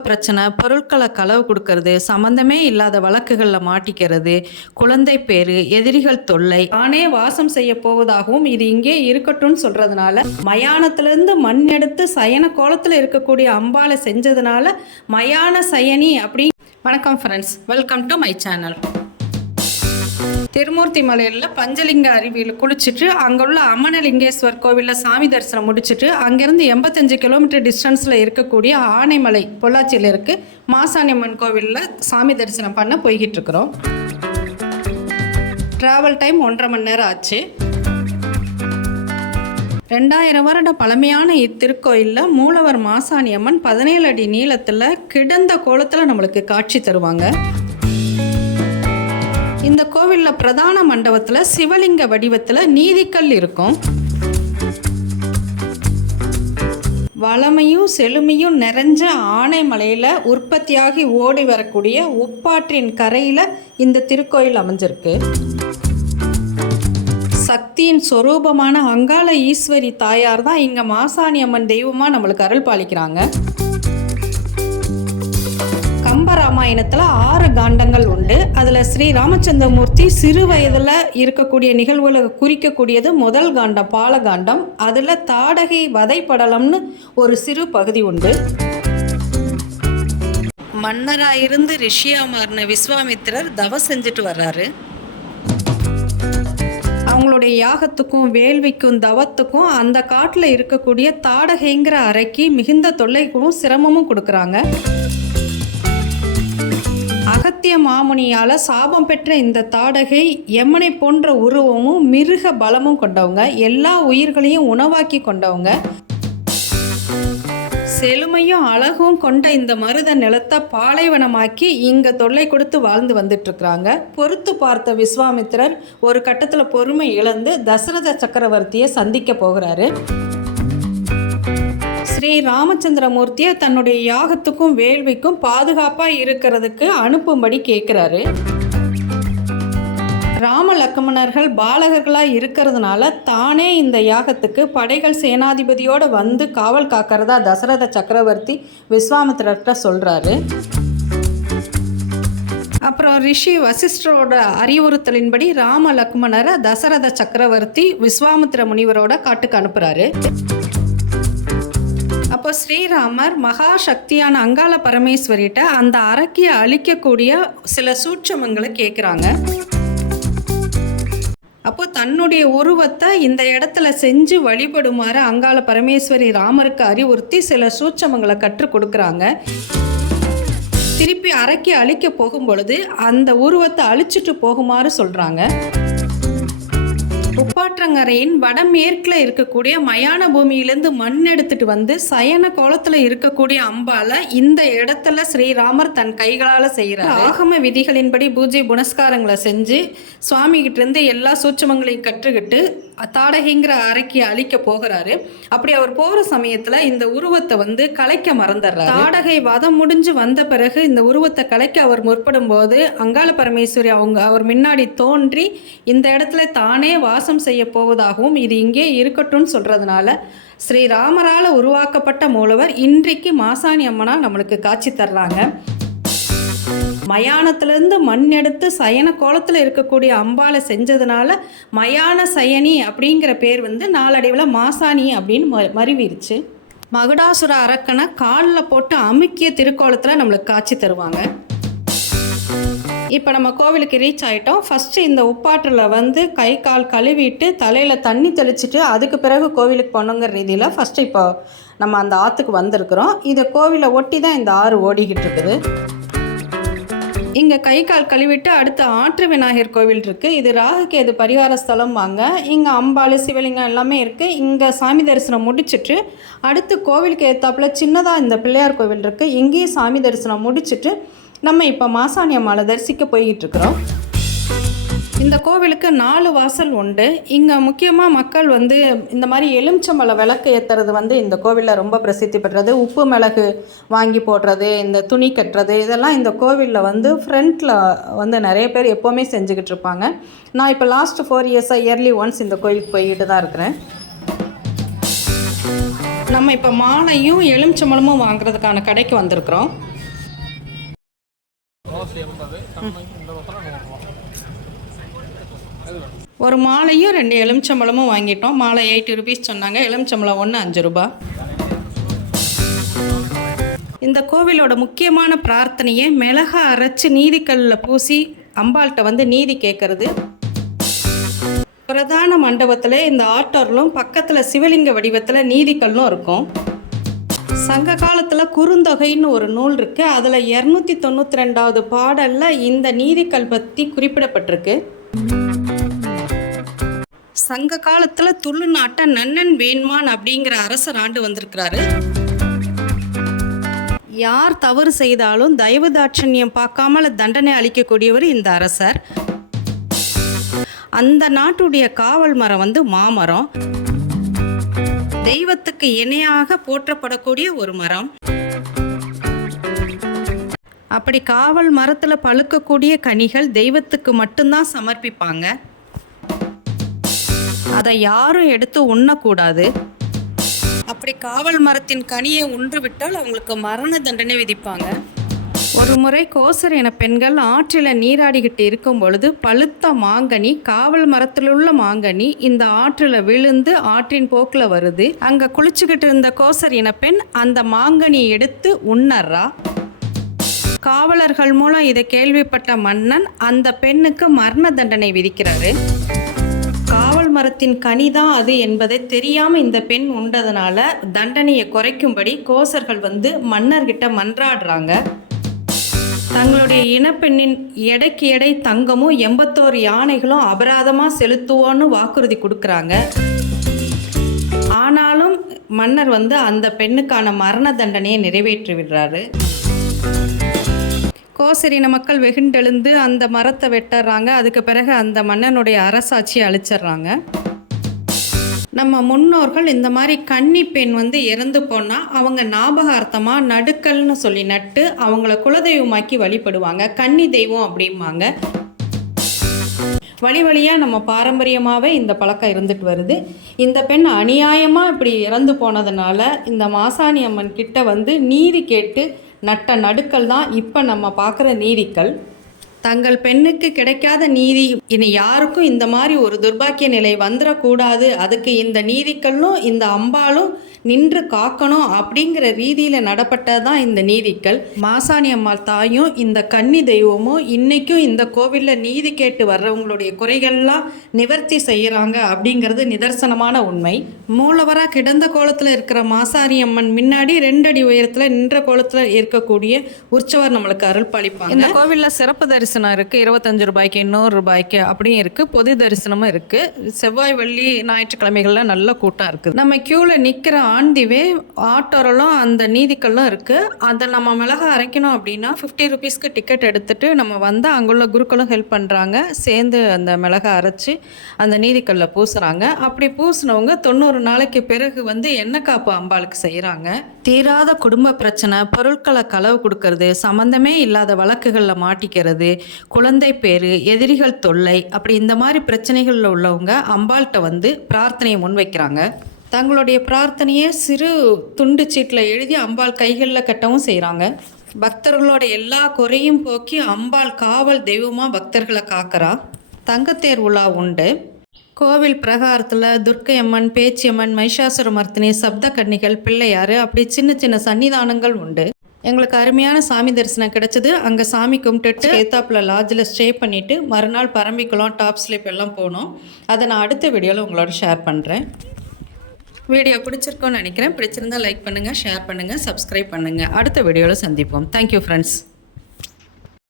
பிரச்சனை பொருட்களை களவு கொடுக்கறது சம்பந்தமே இல்லாத வழக்குகளில் மாட்டிக்கிறது குழந்தை பேரு எதிரிகள் தொல்லை தானே வாசம் செய்ய போவதாகவும் இது இங்கே இருக்கட்டும்னு சொல்றதுனால மயானத்திலிருந்து மண் எடுத்து சயன கோலத்தில் இருக்கக்கூடிய அம்பாலை செஞ்சதுனால மயான சயனி அப்படி. வணக்கம் friends welcome to my channel Thirumoorthy மலையில் பஞ்சலிங்க அருவியில் குளிச்சுட்டு அங்கே உள்ள அமனலிங்கேஸ்வர் கோவிலில் சாமி தரிசனம் முடிச்சுட்டு அங்கேருந்து எண்பத்தஞ்சு கிலோமீட்டர் டிஸ்டன்ஸில் இருக்கக்கூடிய ஆனைமலை பொள்ளாச்சியில் இருக்கு. மாசாணியம்மன் கோவிலில் சாமி தரிசனம் பண்ண போய்கிட்டு இருக்கிறோம் ட்ராவல் டைம் ஒன்றரை மணி நேரம் ஆச்சு. ரெண்டாயிரம் வருட பழமையான இத்திருக்கோயிலில் மூலவர் மாசாணியம்மன் பதினேழு அடி நீளத்தில் கிடந்த கோலத்தில் நம்மளுக்கு காட்சி தருவாங்க. இந்த கோவிலில் பிரதான மண்டபத்தில் சிவலிங்க வடிவத்தில் நீதிக்கல் இருக்கும். வளமையும் செழுமையும் நிறைஞ்ச ஆனைமலையில் உற்பத்தியாகி ஓடி வரக்கூடிய உப்பாற்றின் கரையில் இந்த திருக்கோயில் அமைஞ்சிருக்கு. சக்தியின் சொரூபமான அங்காள ஈஸ்வரி தாயார் தான் இங்கே மாசாணி அம்மன் தெய்வமாக நம்மளுக்கு அருள் பாலிக்கிறாங்க. ராமாயணத்தில் ஆறு காண்டங்கள் உண்டு. அதில் ஸ்ரீ ராமச்சந்திரமூர்த்தி சிறு வயதில் இருக்கக்கூடிய நிகழ்வுகளை குறிக்கக்கூடியது முதல் காண்டம் பாலகாண்டம் அதில் தாடகை வதைப்படலம்னு ஒரு சிறு பகுதி உண்டு. மன்னராக இருந்து ரிஷியா மாறின விஸ்வாமித்திரர் தவ செஞ்சுட்டு வர்றாரு. அவங்களுடைய யாகத்துக்கும் வேள்விக்கும் தவத்துக்கும் அந்த காட்டில் இருக்கக்கூடிய தாடகைங்கிற அறைக்கு மிகுந்த தொல்லைக்கும் சிரமமும் கொடுக்குறாங்க. அகத்திய மாமுனியால் சாபம் பெற்ற இந்த தாடகை எம்மனை போன்ற உருவமும் மிருக பலமும் கொண்டவங்க. எல்லா உயிர்களையும் உணவாக்கி கொண்டவங்க. செழுமையும் அழகும் கொண்ட இந்த மருத நிலத்தை பாலைவனமாக்கி இங்கே தொல்லை கொடுத்து வாழ்ந்து வந்துட்டுருக்குறாங்க. பொறுத்து பார்த்த விஸ்வாமித்திரர் ஒரு கட்டத்தில் பொறுமை இழந்து தசரத சக்கரவர்த்தியை சந்திக்க போகிறாரு. ஸ்ரீ ராமச்சந்திரமூர்த்தியை தன்னுடைய யாகத்துக்கும் வேள்விக்கும் பாதுகாப்பாக இருக்கிறதுக்கு அனுப்பும்படி கேட்குறாரு ராம லக்மணர்கள் பாலகர்களாக இருக்கிறதுனால தானே இந்த யாகத்துக்கு படைகள் சேனாதிபதியோடு வந்து காவல் காக்கிறதா தசரத சக்கரவர்த்தி விஸ்வாமித்திரர்கிட்ட சொல்கிறாரு அப்புறம் ரிஷி வசிஷ்டரோட அறிவுறுத்தலின்படி ராம லக்மணரை தசரத சக்கரவர்த்தி விஸ்வாமித்திர முனிவரோட காட்டுக்கு அனுப்புகிறாரு அப்போ ஸ்ரீராமர் மகா சக்தியான அங்காள பரமேஸ்வரிட்ட அந்த அரக்கியை அழிக்கக்கூடிய சில சூட்சமங்களை கேட்குறாங்க அப்போ தன்னுடைய உருவத்தை இந்த இடத்துல செஞ்சு வழிபடுமாறு அங்காள பரமேஸ்வரி ராமருக்கு அறிவுறுத்தி சில சூட்சமங்களை கற்றுக் கொடுக்குறாங்க. திருப்பி அரைக்கி அழிக்க போகும் பொழுது அந்த உருவத்தை அழிச்சிட்டு போகுமாறு சொல்கிறாங்க உப்பாற்றங்கரையின் வடமேற்கில் இருக்கக்கூடிய மயான பூமியிலேருந்து மண் எடுத்துட்டு வந்து சயன கோலத்தில் இருக்கக்கூடிய அம்பால இந்த இடத்துல ஸ்ரீராமர் தன் கைகளால் செய்கிறார் ஆகம விதிகளின்படி பூஜை புனஸ்காரங்களை செஞ்சு சுவாமி கிட்ட இருந்து எல்லா சூட்சமங்களையும் கற்றுக்கிட்டு தாடகைங்கிற அறைக்கு அழிக்க போகிறாரு. அப்படி அவர் போகிற சமயத்தில் இந்த உருவத்தை வந்து கலைக்க மறந்துடுறாரு. தாடகை வதம் முடிஞ்சு வந்த பிறகு இந்த உருவத்தை கலைக்க அவர் முற்படும் போது அங்காள பரமேஸ்வரி அவங்க அவர் முன்னாடி தோன்றி இந்த இடத்துல தானே வாசம் செய்ய போவதாகவும் இது இங்கே இருக்கட்டும்னு சொல்கிறதுனால ஸ்ரீராமரால் உருவாக்கப்பட்ட மூலவர் இன்றைக்கு மாசாணி அம்மனா நம்மளுக்கு காட்சி தர்றாங்க. மயானத்திலேருந்து மண் எடுத்து சயன கோலத்தில் இருக்கக்கூடிய அம்பாலை செஞ்சதுனால மயான சயனி அப்படிங்கிற பேர் வந்து நாளடைவில் மாசாணி அப்படின்னு ம மருவிருச்சு மகுடாசுர அரக்கனை காலில் போட்டு அமுக்கிய திருக்கோலத்தில் நம்மளுக்கு காட்சி தருவாங்க. இப்போ நம்ம கோவிலுக்கு ரீச் ஆகிட்டோம் ஃபஸ்ட்டு இந்த உப்பாற்றில் வந்து கை கால் கழுவிட்டு தலையில் தண்ணி தெளிச்சிட்டு அதுக்கு பிறகு கோவிலுக்கு போனோங்கிற ரீதியில் ஃபஸ்ட்டு இப்போ நம்ம அந்த ஆற்றுக்கு வந்திருக்கிறோம். இதை கோவிலை ஒட்டி தான் இந்த ஆறு ஓடிக்கிட்டு இருக்குது. இங்கே கை கால் கழுவிட்டு அடுத்து ஆற்று விநாயகர் கோவில் இருக்குது இது ராகுகேது பரிகார ஸ்தலம் வாங்க. இங்கே அம்பாள் சிவலிங்கம் எல்லாமே இருக்குது இங்கே சாமி தரிசனம் முடிச்சுட்டு அடுத்து கோவிலுக்கு ஏற்றாப்புல சின்னதாக இந்த பிள்ளையார் கோவில் இருக்குது இங்கேயும் சாமி தரிசனம் முடிச்சுட்டு நம்ம இப்போ மாசாணி அம்மாவை தரிசிக்க போய்கிட்டு இருக்கிறோம். இந்த கோவிலுக்கு நாலு வாசல் உண்டு. இங்கே முக்கியமாக மக்கள் வந்து இந்த மாதிரி எலுமிச்சம்பழ விளக்கு ஏற்றுறது வந்து இந்த கோவிலில் ரொம்ப பிரசித்தி பெற்றது. உப்பு மிளகு வாங்கி போடுறது இந்த துணி கட்டுறது இதெல்லாம் இந்த கோவிலில் வந்து ஃப்ரண்ட்டில் வந்து நிறைய பேர் எப்போவுமே செஞ்சுக்கிட்டு இருப்பாங்க. நான் இப்போ லாஸ்ட் ஃபோர் இயர்ஸாக இயர்லி ஒன்ஸ் இந்த கோயிலுக்கு போய்கிட்டு தான் இருக்கிறேன். நம்ம இப்போ மாலையும் எலுமிச்சம்பழமும் வாங்குறதுக்கான கடைக்கு வந்திருக்கிறோம். ஒரு மாலையும் ரெண்டு எலுமிச்சம்பழமும் வாங்கிட்டோம். மாலை எயிட்டி ருபீஸ் சொன்னாங்க. எலுமிச்சம்பழம் ஒன்று அஞ்சு ரூபா. இந்த கோவிலோட முக்கியமான பிரார்த்தனையே மிளகா அரைச்சு நீதிக்கல்லில் பூசி அம்பாள்கிட்ட வந்து நீதி கேட்கறது பிரதான மண்டபத்தில் இந்த ஆட்டோர்களும் பக்கத்தில் சிவலிங்க வடிவத்தில் நீதிக்கல்லும் இருக்கும். சங்க காலத்தில் குறுந்தொகைன்னு ஒரு நூல் இருக்குது அதில் இரநூத்தி தொண்ணூற்றி ரெண்டாவது பாடலில் இந்த நீதிக்கல் பற்றி குறிப்பிடப்பட்டிருக்கு. சங்க காலத்தில் துள்ளு நாட்ட நன்னன் வேண்மான் அப்படிங்கிற அரசர் ஆண்டு வந்திருக்கிறாரு. யார் தவறு செய்தாலும் தயவு தாட்சண்யம் பார்க்காமல தண்டனை அளிக்கக்கூடியவர் இந்த அரசர். அந்த நாட்டுடைய காவல் மரம் வந்து மாமரம். தெய்வத்துக்கு இணையாக போற்றப்படக்கூடிய ஒரு மரம். அப்படி காவல் மரத்தில் பழுக்கக்கூடிய கனிகள் தெய்வத்துக்கு மட்டும்தான் சமர்ப்பிப்பாங்க. அதை யாரும் எடுத்து உண்ணக்கூடாது. அப்படி காவல் மரத்தின் கனியை உன்றுவிட்டால் அவங்களுக்கு மரண தண்டனை விதிப்பாங்க. ஒரு முறை கோசர் என பெண்கள் ஆற்றில் நீராடிக்கிட்டு இருக்கும் பொழுது பழுத்த மாங்கனி காவல் மரத்தில் உள்ள மாங்கனி இந்த ஆற்றில் விழுந்து ஆற்றின் போக்கில் வருது. அங்கே குளிச்சுக்கிட்டு இருந்த கோசர் இன பெண் அந்த மாங்கனி எடுத்து உண்ணறா. காவலர்கள் மூலம் இதை கேள்விப்பட்ட மன்னன் அந்த பெண்ணுக்கு மரண தண்டனை விதிக்கிறாரு. மரத்தின் கனி தான் அது என்பதை தெரியாம இந்த பெண் உண்டதுனால தண்டனையை குறைக்கும்படி கோசர்கள் வந்து மன்னர்கிட்ட மன்றாடுறாங்க. தங்களுடைய இனப்பெண்ணின் எடைக்கு எடை தங்கமும் எண்பத்தோரு யானைகளும் அபராதமாக செலுத்துவோன்னு வாக்குறுதி கொடுக்குறாங்க. ஆனாலும் மன்னர் வந்து அந்த பெண்ணுக்கான மரண தண்டனையை நிறைவேற்றி விடுறாரு. கோசரின மக்கள் வெகுண்டெழுந்து அந்த மரத்தை வெட்டுறாங்க அதுக்கு பிறகு அந்த மன்னனுடைய அரசாட்சியை அழிச்சிடுறாங்க நம்ம முன்னோர்கள் இந்த மாதிரி கன்னி பெண் வந்து இறந்து போனால் அவங்க ஞாபகார்த்தமாக நடுக்கல்னு சொல்லி நட்டு அவங்கள குலதெய்வமாக்கி வழிபடுவாங்க. கன்னி தெய்வம் அப்படிம்பாங்க. வழி வழியாக நம்ம பாரம்பரியமாகவே இந்த பழக்கம் இருந்துட்டு வருது. இந்த பெண் அநியாயமாக இப்படி இறந்து போனதுனால இந்த மாசாணி அம்மன் கிட்ட வந்து நீதி கேட்டு நட்ட நடுக்கல் தான் இப்போ நம்ம பார்க்குற நீதிக்கல் தங்கள் பெண்ணுக்கு கிடைக்காத நீதி இனி யாருக்கும் இந்த மாதிரி ஒரு துர்பாக்கிய நிலை வந்துடக்கூடாது அதுக்கு இந்த நீதிக்கல்லும் இந்த அம்பாலும் நின்று காக்கணும் அப்படிங்கிற ரீதியில் நடப்பட்டது தான் இந்த நீதிக்கள் மாசாணி அம்மாள் தாயும் இந்த கன்னி தெய்வமும் இன்றைக்கும் இந்த கோவிலில் நீதி கேட்டு வர்றவங்களுடைய குறைகள்லாம் நிவர்த்தி செய்கிறாங்க அப்படிங்கிறது நிதர்சனமான உண்மை. மூலவராக கிடந்த கோலத்தில் இருக்கிற மாசாணி அம்மன் முன்னாடி ரெண்டடி உயரத்தில் நின்ற கோலத்தில் இருக்கக்கூடிய உற்சவர் நம்மளுக்கு அருள் பழிப்பாங்க இந்த கோவிலில் சிறப்பு தரிசனம் இருக்குது இருபத்தஞ்சு ரூபாய்க்கு நூறு ரூபாய்க்கு அப்படியும் இருக்குது பொது தரிசனமும் இருக்குது செவ்வாய் வெள்ளி ஞாயிற்றுக்கிழமைகளில் நல்ல கூட்டம் இருக்குது நம்ம க்யூவில் நிற்கிற ஆன் தி வே ஆட்டோரெல்லாம் அந்த நீதிக்கெல்லாம் இருக்குது அதை நம்ம மிளகா அரைக்கணும் அப்படின்னா ஃபிஃப்டி ருபீஸ்க்கு டிக்கெட் எடுத்துகிட்டு நம்ம வந்து அங்குள்ள குருக்களும் ஹெல்ப் பண்ணுறாங்க சேர்ந்து அந்த மிளகா அரைச்சி அந்த நீதிக்கல்ல பூசுகிறாங்க அப்படி பூசினவங்க தொண்ணூறு நாளைக்கு பிறகு வந்து எண்ணெய் காப்பு அம்பாளுக்கு செய்கிறாங்க தீராத குடும்ப பிரச்சனை பொருட்களை களவு கொடுக்கறது சம்மந்தமே இல்லாத வழக்குகளில் மாட்டிக்கிறது குழந்தை பேர் எதிரிகள் தொல்லை அப்படி இந்த மாதிரி பிரச்சனைகளில் உள்ளவங்க அம்பாள்கிட்ட வந்து பிரார்த்தனையை முன்வைக்கிறாங்க. தங்களுடைய பிரார்த்தனையை சிறு துண்டு சீட்டில் எழுதி அம்பாள் கைகளில் கட்டவும் செய்கிறாங்க. பக்தர்களோட எல்லா குறையும் போக்கி அம்பாள் காவல் தெய்வமாக பக்தர்களை காக்கிறா. தங்கத்தேர் உலா உண்டு. கோவில் பிரகாரத்தில் துர்க்கை அம்மன் பேச்சியம்மன் மைஷாசுரமர்த்தினி சப்த கன்னிகள் பிள்ளையார் அப்படி சின்ன சின்ன சன்னிதானங்கள் உண்டு. எங்களுக்கு அருமையான சாமி தரிசனம் கிடைச்சது. அங்கே சாமி கும்பிட்டுட்டு ஏத்தாப்பில் லாட்ஜில் ஸ்டே பண்ணிவிட்டு மறுநாள் பரம்பிக்குளம் டாப் ஸ்லிப் எல்லாம் போனோம். அதை நான் அடுத்த வீடியோவில் உங்களோட ஷேர் பண்ணுறேன் வீடியோ பிடிச்சிருக்கோன்னு நினைக்கிறேன். பிடிச்சிருந்தா லைக் பண்ணுங்கள் ஷேர் பண்ணுங்கள் சப்ஸ்கிரைப் பண்ணுங்கள் அடுத்த வீடியோவில் சந்திப்போம். Thank you friends